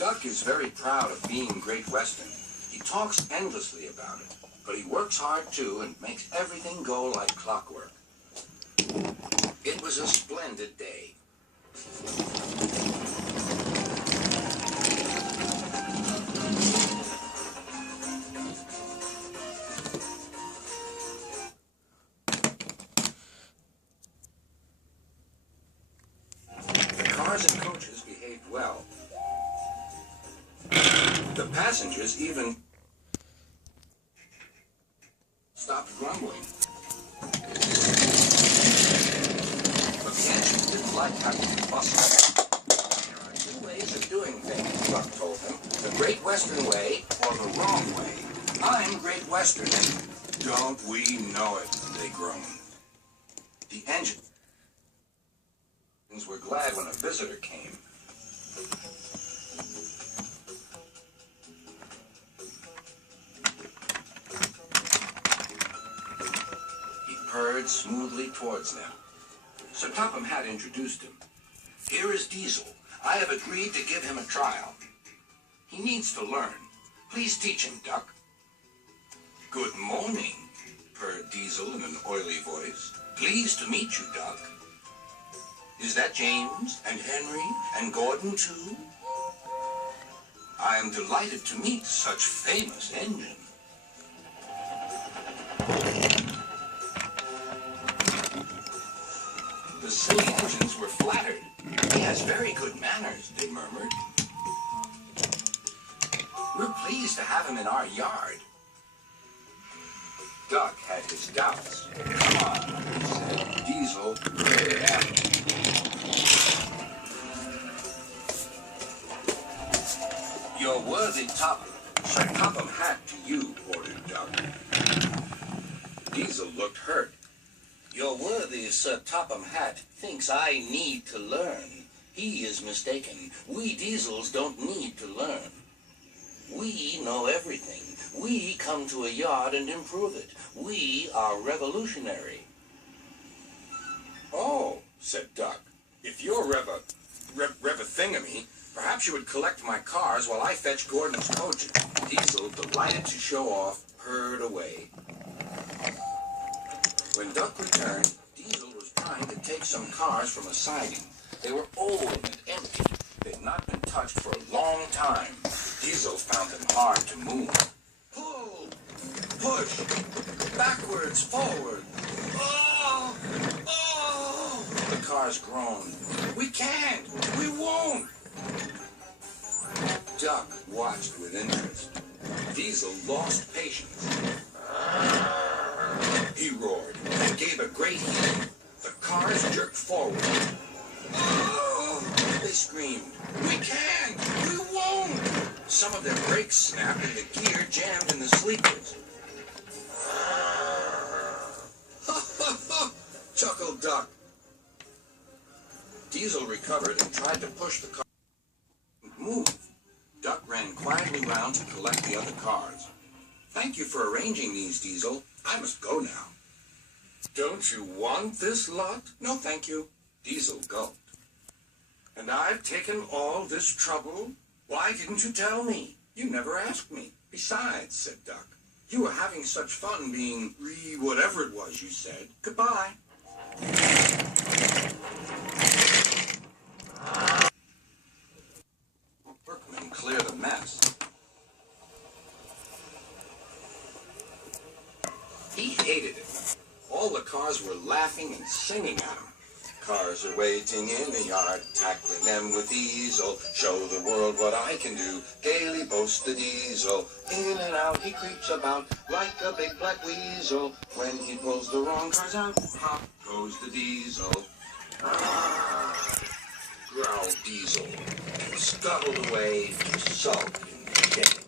Duck is very proud of being Great Western. He talks endlessly about it, but he works hard too and makes everything go like clockwork. It was a splendid day. The cars and coaches behaved well. The passengers even stopped grumbling. But the engines didn't like having to bustle. There are two ways of doing things, Buck told them. The Great Western way or the wrong way. I'm Great Western, and don't we know it, they groaned. The engines were glad when a visitor came. Purred smoothly towards them. Sir Topham Hatt introduced him. Here is Diesel. I have agreed to give him a trial. He needs to learn. Please teach him, Duck. Good morning, purred Diesel in an oily voice. Pleased to meet you, Duck. Is that James and Henry and Gordon too? I am delighted to meet such famous engines. The silly engines were flattered. He has very good manners, they murmured. We're pleased to have him in our yard. Duck had his doubts. Come on, he said. Diesel glared at him. Your worthy Sir Topham Hatt to you, ordered Duck. Diesel looked hurt. Your worthy Sir Topham Hatt thinks I need to learn. He is mistaken. We Diesels don't need to learn. We know everything. We come to a yard and improve it. We are revolutionary. Oh, said Duck. If you're rev-a-thingamy, perhaps you would collect my cars while I fetch Gordon's coach. Diesel, delighted to show off, purred away. When Duck returned, Diesel was trying to take some cars from a siding. They were old and empty. They'd not been touched for a long time. Diesel found them hard to move. Pull! Push! Backwards! Forward! Oh! Oh! The cars groaned. We can't! We won't! Duck watched with interest. Diesel lost patience. He roared and gave a great heave. The cars jerked forward. Oh! They screamed. We can't! We won't! Some of their brakes snapped and the gear jammed in the sleepers. Ha ha ha! Chuckled Duck. Diesel recovered and tried to push the car. Move. Duck ran quietly round to collect the other cars. Thank you for arranging these, Diesel. I must go now. Don't you want this lot? No, thank you. Diesel gulped. And I've taken all this trouble? Why didn't you tell me? You never asked me. Besides, said Duck, you were having such fun being whatever it was you said. Goodbye. Workmen cleared a mess. He hated it. All the cars were laughing and singing at him. Cars are waiting in the yard, tackling them with Diesel. Show the world what I can do, gaily boasts the Diesel. In and out he creeps about like a big black weasel. When he pulls the wrong cars out, pop goes the Diesel. Growled Diesel, and scuttled away to sulk in the shade.